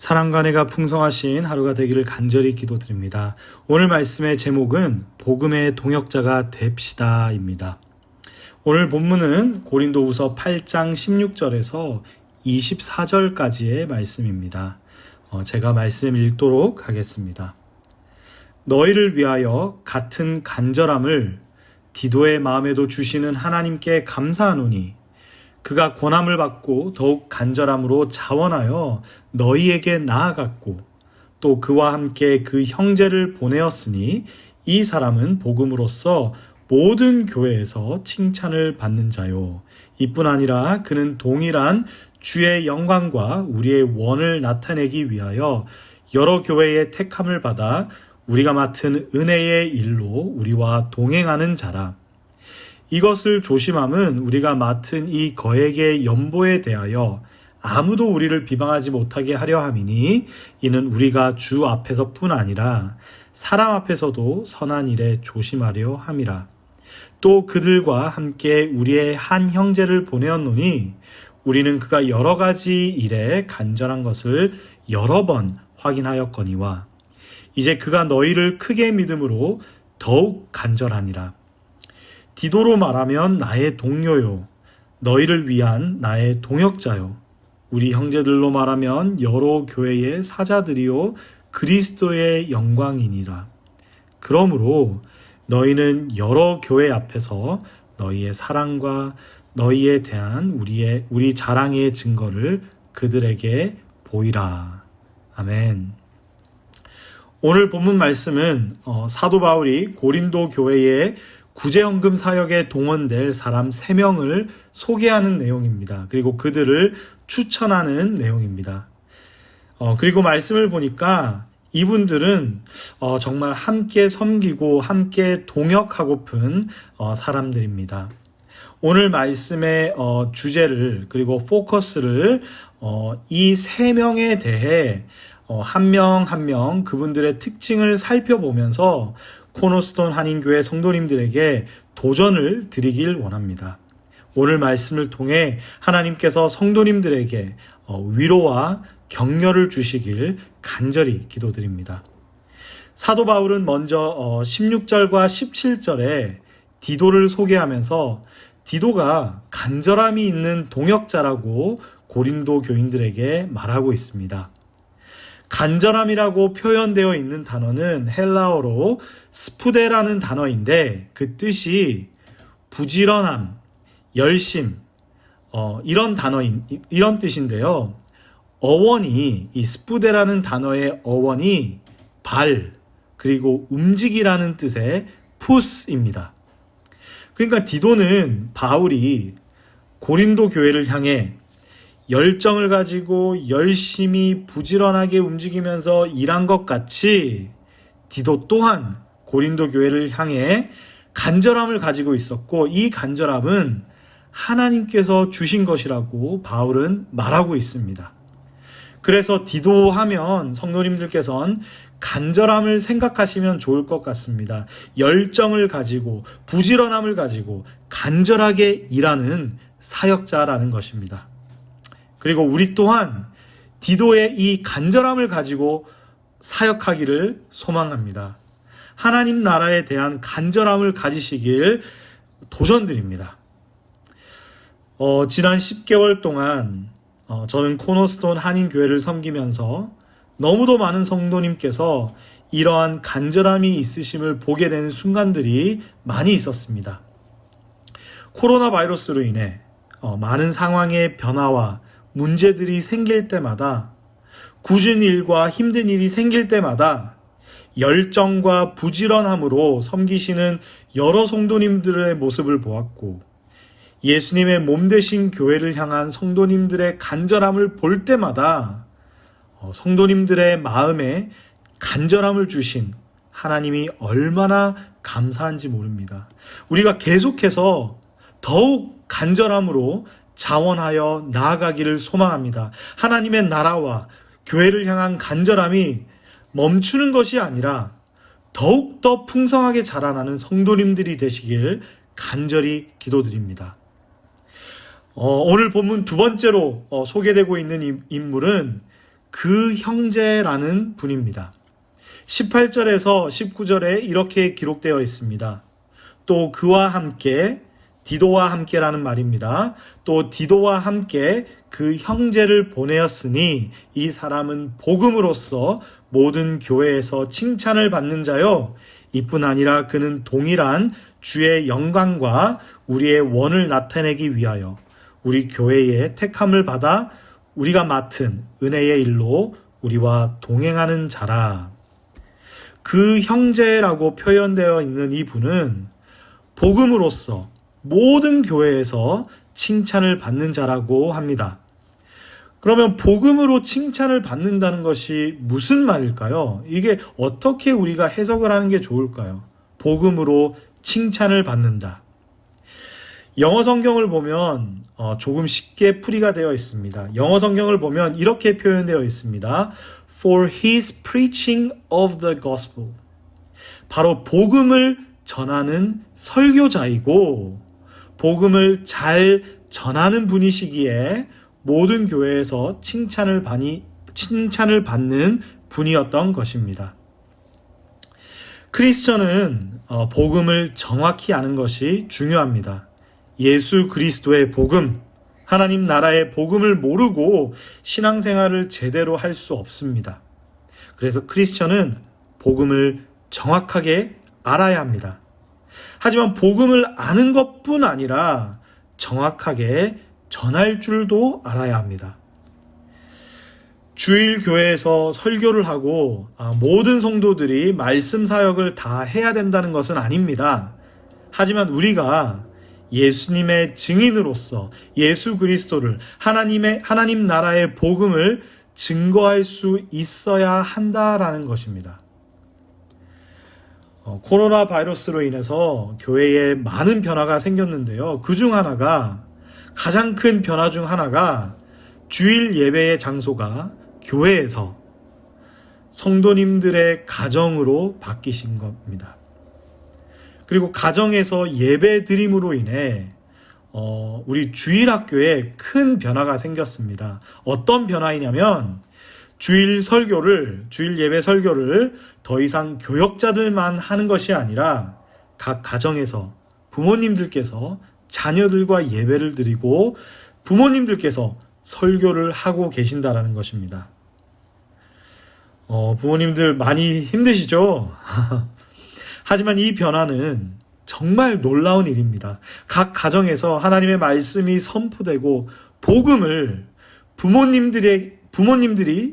사랑과 은혜가 풍성하신 하루가 되기를 간절히 기도드립니다. 오늘 말씀의 제목은 복음의 동역자가 됩시다입니다. 오늘 본문은 고린도후서 8장 16절에서 24절까지의 말씀입니다. 제가 말씀 읽도록 하겠습니다. 너희를 위하여 같은 간절함을 디도의 마음에도 주시는 하나님께 감사하노니 그가 권함을 받고 더욱 간절함으로 자원하여 너희에게 나아갔고 또 그와 함께 그 형제를 보내었으니 이 사람은 복음으로써 모든 교회에서 칭찬을 받는 자요. 이뿐 아니라 그는 동일한 주의 영광과 우리의 원을 나타내기 위하여 여러 교회의 택함을 받아 우리가 맡은 은혜의 일로 우리와 동행하는 자라. 이것을 조심함은 우리가 맡은 이 거액의 연보에 대하여 아무도 우리를 비방하지 못하게 하려 함이니 이는 우리가 주 앞에서뿐 아니라 사람 앞에서도 선한 일에 조심하려 함이라. 또 그들과 함께 우리의 한 형제를 보내었노니 우리는 그가 여러 가지 일에 간절한 것을 여러 번 확인하였거니와 이제 그가 너희를 크게 믿음으로 더욱 간절하니라. 디도로 말하면 나의 동료요, 너희를 위한 나의 동역자요, 우리 형제들로 말하면 여러 교회의 사자들이요 그리스도의 영광이니라. 그러므로 너희는 여러 교회 앞에서 너희의 사랑과 너희에 대한 우리 자랑의 증거를 그들에게 보이라. 아멘. 오늘 본문 말씀은 사도 바울이 고린도 교회에 구제헌금 사역에 동원될 사람 3명을 소개하는 내용입니다. 그리고 그들을 추천하는 내용입니다. 그리고 말씀을 보니까 이분들은 정말 함께 섬기고 함께 동역하고픈 사람들입니다. 오늘 말씀의 주제를 그리고 포커스를 이 3명에 대해 한 명 한 명 그분들의 특징을 살펴보면서 코너스톤 한인교회 성도님들에게 도전을 드리길 원합니다. 오늘 말씀을 통해 하나님께서 성도님들에게 위로와 격려를 주시길 간절히 기도드립니다. 사도 바울은 먼저 16절과 17절에 디도를 소개하면서 디도가 간절함이 있는 동역자라고 고린도 교인들에게 말하고 있습니다. 간절함이라고 표현되어 있는 단어는 헬라어로 스푸데라는 단어인데 그 뜻이 부지런함, 열심, 이런 뜻인데요. 이 스푸데라는 단어의 어원이 발, 그리고 움직이라는 뜻의 푸스입니다. 그러니까 디도는 바울이 고린도 교회를 향해 열정을 가지고 열심히 부지런하게 움직이면서 일한 것 같이 디도 또한 고린도 교회를 향해 간절함을 가지고 있었고 이 간절함은 하나님께서 주신 것이라고 바울은 말하고 있습니다. 그래서 디도 하면 성도님들께서는 간절함을 생각하시면 좋을 것 같습니다. 열정을 가지고 부지런함을 가지고 간절하게 일하는 사역자라는 것입니다. 그리고 우리 또한 디도의 이 간절함을 가지고 사역하기를 소망합니다. 하나님 나라에 대한 간절함을 가지시길 도전드립니다. 지난 10개월 동안 저는 코너스톤 한인교회를 섬기면서 너무도 많은 성도님께서 이러한 간절함이 있으심을 보게 되는 순간들이 많이 있었습니다. 코로나 바이러스로 인해 많은 상황의 변화와 문제들이 생길 때마다 굳은 일과 힘든 일이 생길 때마다 열정과 부지런함으로 섬기시는 여러 성도님들의 모습을 보았고 예수님의 몸 되신 교회를 향한 성도님들의 간절함을 볼 때마다 성도님들의 마음에 간절함을 주신 하나님이 얼마나 감사한지 모릅니다. 우리가 계속해서 더욱 간절함으로 자원하여 나아가기를 소망합니다. 하나님의 나라와 교회를 향한 간절함이 멈추는 것이 아니라 더욱더 풍성하게 자라나는 성도님들이 되시길 간절히 기도드립니다. 오늘 본문 두 번째로 소개되고 있는 인물은 그 형제라는 분입니다. 18절에서 19절에 이렇게 기록되어 있습니다. 또 그와 함께, 디도와 함께라는 말입니다. 또 디도와 함께 그 형제를 보내었으니 이 사람은 복음으로써 모든 교회에서 칭찬을 받는 자요. 이뿐 아니라 그는 동일한 주의 영광과 우리의 원을 나타내기 위하여 우리 교회의 택함을 받아 우리가 맡은 은혜의 일로 우리와 동행하는 자라. 그 형제라고 표현되어 있는 이 분은 복음으로써 모든 교회에서 칭찬을 받는 자라고 합니다. 그러면 복음으로 칭찬을 받는다는 것이 무슨 말일까요? 이게 어떻게 우리가 해석을 하는 게 좋을까요? 복음으로 칭찬을 받는다. 영어 성경을 보면 조금 쉽게 풀이가 되어 있습니다. 영어 성경을 보면 이렇게 표현되어 있습니다. For his preaching of the gospel. 바로 복음을 전하는 설교자이고 복음을 잘 전하는 분이시기에 모든 교회에서 칭찬을 받는 분이었던 것입니다. 크리스천은 복음을 정확히 아는 것이 중요합니다. 예수 그리스도의 복음, 하나님 나라의 복음을 모르고 신앙생활을 제대로 할 수 없습니다. 그래서 크리스천은 복음을 정확하게 알아야 합니다. 하지만 복음을 아는 것뿐 아니라 정확하게 전할 줄도 알아야 합니다. 주일 교회에서 설교를 하고 모든 성도들이 말씀 사역을 다 해야 된다는 것은 아닙니다. 하지만 우리가 예수님의 증인으로서 예수 그리스도를 하나님 나라의 복음을 증거할 수 있어야 한다라는 것입니다. 코로나 바이러스로 인해서 교회에 많은 변화가 생겼는데요. 그중 하나가 가장 큰 변화 중 하나가 주일 예배의 장소가 교회에서 성도님들의 가정으로 바뀌신 겁니다. 그리고 가정에서 예배 드림으로 인해 우리 주일학교에 큰 변화가 생겼습니다. 어떤 변화이냐면 주일 예배 설교를 더 이상 교역자들만 하는 것이 아니라 각 가정에서 부모님들께서 자녀들과 예배를 드리고 부모님들께서 설교를 하고 계신다라는 것입니다. 부모님들 많이 힘드시죠? 하지만 이 변화는 정말 놀라운 일입니다. 각 가정에서 하나님의 말씀이 선포되고 복음을 부모님들이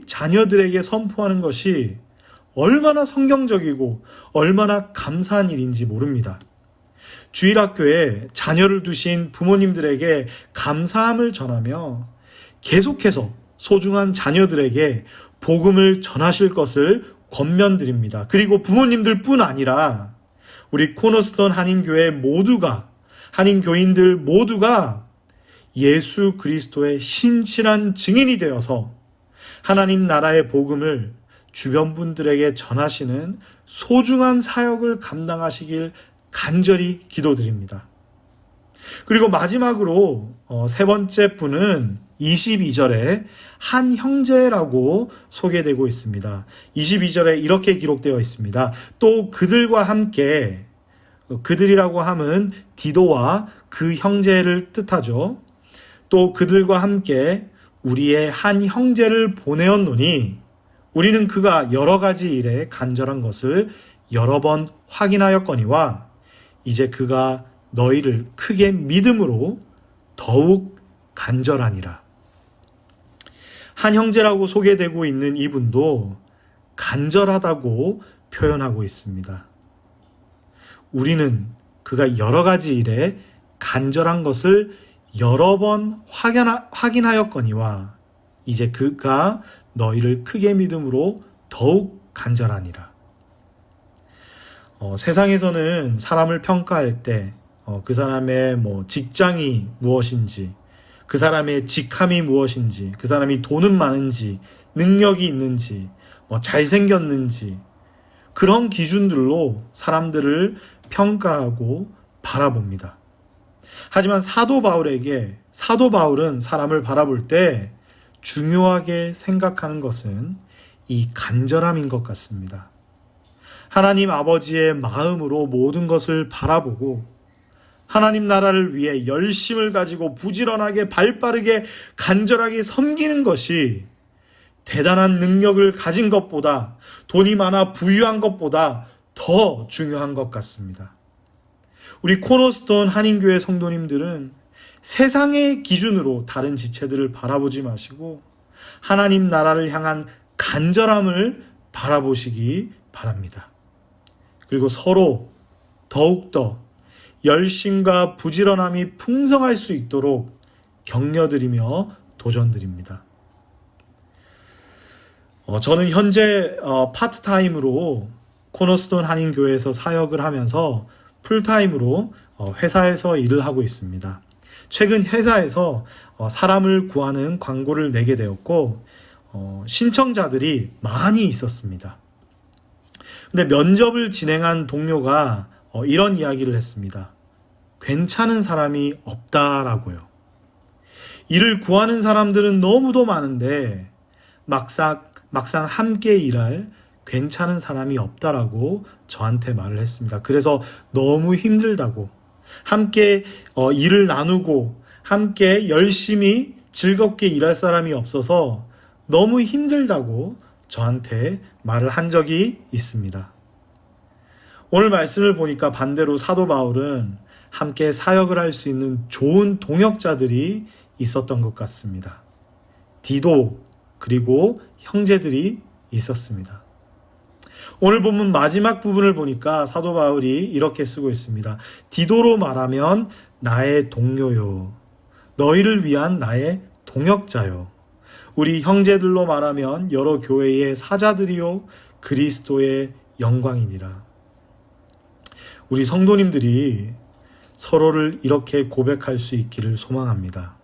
자녀들에게 선포하는 것이 얼마나 성경적이고 얼마나 감사한 일인지 모릅니다. 주일학교에 자녀를 두신 부모님들에게 감사함을 전하며 계속해서 소중한 자녀들에게 복음을 전하실 것을 권면드립니다. 그리고 부모님들뿐 아니라 우리 코너스톤 한인교회 한인교인들 모두가 예수 그리스도의 신실한 증인이 되어서 하나님 나라의 복음을 주변 분들에게 전하시는 소중한 사역을 감당하시길 간절히 기도드립니다. 그리고 마지막으로 세 번째 분은 22절에 한 형제라고 소개되고 있습니다. 22절에 이렇게 기록되어 있습니다. 또 그들과 함께, 그들이라고 함은 디도와 그 형제를 뜻하죠. 또 그들과 함께 우리의 한 형제를 보내었노니 우리는 그가 여러 가지 일에 간절한 것을 여러 번 확인하였거니와 이제 그가 너희를 크게 믿음으로 더욱 간절하니라. 한 형제라고 소개되고 있는 이분도 간절하다고 표현하고 있습니다. 우리는 그가 여러 가지 일에 간절한 것을 여러 번 확인하였거니와 이제 그가 너희를 크게 믿음으로 더욱 간절하니라. 세상에서는 사람을 평가할 때 그 사람의 직장이 무엇인지, 그 사람의 직함이 무엇인지, 그 사람이 돈은 많은지, 능력이 있는지, 잘생겼는지 그런 기준들로 사람들을 평가하고 바라봅니다. 하지만 사도 바울은 사람을 바라볼 때 중요하게 생각하는 것은 이 간절함인 것 같습니다. 하나님 아버지의 마음으로 모든 것을 바라보고 하나님 나라를 위해 열심을 가지고 부지런하게 발빠르게 간절하게 섬기는 것이 대단한 능력을 가진 것보다, 돈이 많아 부유한 것보다 더 중요한 것 같습니다. 우리 코너스톤 한인교회 성도님들은 세상의 기준으로 다른 지체들을 바라보지 마시고 하나님 나라를 향한 간절함을 바라보시기 바랍니다. 그리고 서로 더욱더 열심과 부지런함이 풍성할 수 있도록 격려드리며 도전드립니다. 저는 현재 파트타임으로 코너스톤 한인교회에서 사역을 하면서 풀타임으로 회사에서 일을 하고 있습니다. 최근 회사에서 사람을 구하는 광고를 내게 되었고 신청자들이 많이 있었습니다. 근데 면접을 진행한 동료가 이런 이야기를 했습니다. 괜찮은 사람이 없다라고요. 일을 구하는 사람들은 너무도 많은데 막상 함께 일할 괜찮은 사람이 없다라고 저한테 말을 했습니다. 그래서 너무 힘들다고, 함께 일을 나누고 함께 열심히 즐겁게 일할 사람이 없어서 너무 힘들다고 저한테 말을 한 적이 있습니다. 오늘 말씀을 보니까 반대로 사도 바울은 함께 사역을 할 수 있는 좋은 동역자들이 있었던 것 같습니다. 디도 그리고 형제들이 있었습니다. 오늘 본문 마지막 부분을 보니까 사도 바울이 이렇게 쓰고 있습니다. 디도로 말하면 나의 동료요, 너희를 위한 나의 동역자요, 우리 형제들로 말하면 여러 교회의 사자들이요 그리스도의 영광이니라. 우리 성도님들이 서로를 이렇게 고백할 수 있기를 소망합니다.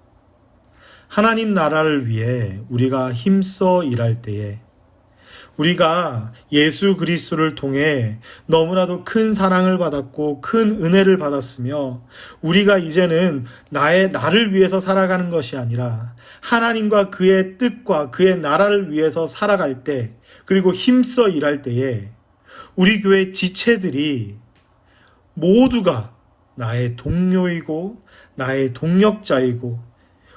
하나님 나라를 위해 우리가 힘써 일할 때에 우리가 예수 그리스도를 통해 너무나도 큰 사랑을 받았고 큰 은혜를 받았으며 우리가 이제는 나를 위해서 살아가는 것이 아니라 하나님과 그의 뜻과 그의 나라를 위해서 살아갈 때, 그리고 힘써 일할 때에 우리 교회 지체들이 모두가 나의 동료이고 나의 동역자이고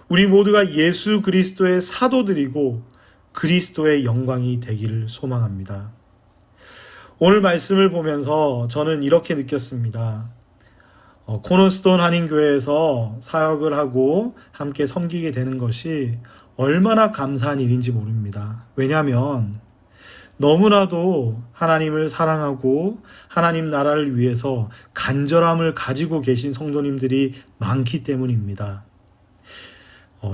우리 모두가 예수 그리스도의 사도들이고 그리스도의 영광이 되기를 소망합니다. 오늘 말씀을 보면서 저는 이렇게 느꼈습니다. 코너스톤 한인교회에서 사역을 하고 함께 섬기게 되는 것이 얼마나 감사한 일인지 모릅니다. 왜냐하면 너무나도 하나님을 사랑하고 하나님 나라를 위해서 간절함을 가지고 계신 성도님들이 많기 때문입니다.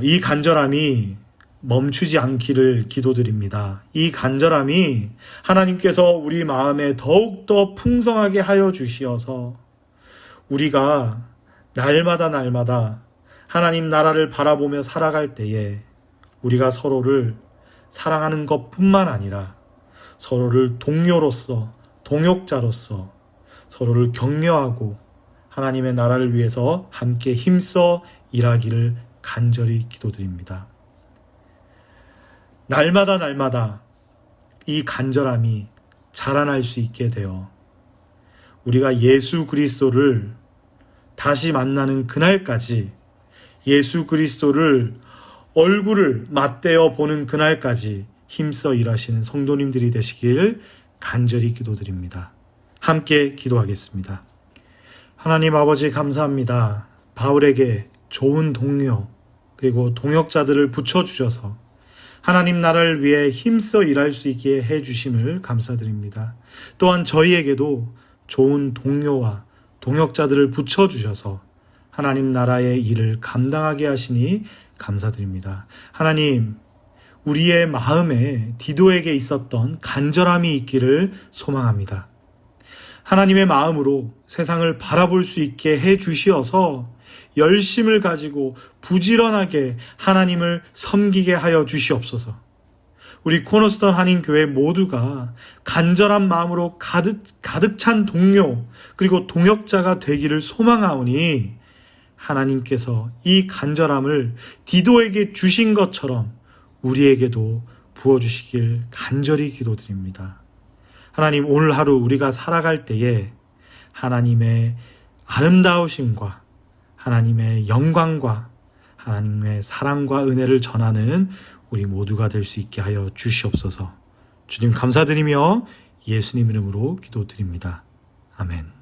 이 간절함이 멈추지 않기를 기도드립니다. 이 간절함이 하나님께서 우리 마음에 더욱더 풍성하게 하여 주시어서 우리가 날마다 하나님 나라를 바라보며 살아갈 때에 우리가 서로를 사랑하는 것뿐만 아니라 서로를 동료로서, 동역자로서 서로를 격려하고 하나님의 나라를 위해서 함께 힘써 일하기를 간절히 기도드립니다. 날마다 이 간절함이 자라날 수 있게 되어 우리가 예수 그리스도를 다시 만나는 그날까지, 예수 그리스도를 얼굴을 맞대어 보는 그날까지 힘써 일하시는 성도님들이 되시길 간절히 기도드립니다. 함께 기도하겠습니다. 하나님 아버지 감사합니다. 바울에게 좋은 동료 그리고 동역자들을 붙여주셔서 하나님 나라를 위해 힘써 일할 수 있게 해주심을 감사드립니다. 또한 저희에게도 좋은 동료와 동역자들을 붙여주셔서 하나님 나라의 일을 감당하게 하시니 감사드립니다. 하나님, 우리의 마음에 디도에게 있었던 간절함이 있기를 소망합니다. 하나님의 마음으로 세상을 바라볼 수 있게 해주시어서 열심을 가지고 부지런하게 하나님을 섬기게 하여 주시옵소서. 우리 코너스톤 한인교회 모두가 간절한 마음으로 가득 찬 동료 그리고 동역자가 되기를 소망하오니 하나님께서 이 간절함을 디도에게 주신 것처럼 우리에게도 부어주시길 간절히 기도드립니다. 하나님, 오늘 하루 우리가 살아갈 때에 하나님의 아름다우심과 하나님의 영광과 하나님의 사랑과 은혜를 전하는 우리 모두가 될 수 있게 하여 주시옵소서. 주님 감사드리며 예수님 이름으로 기도드립니다. 아멘.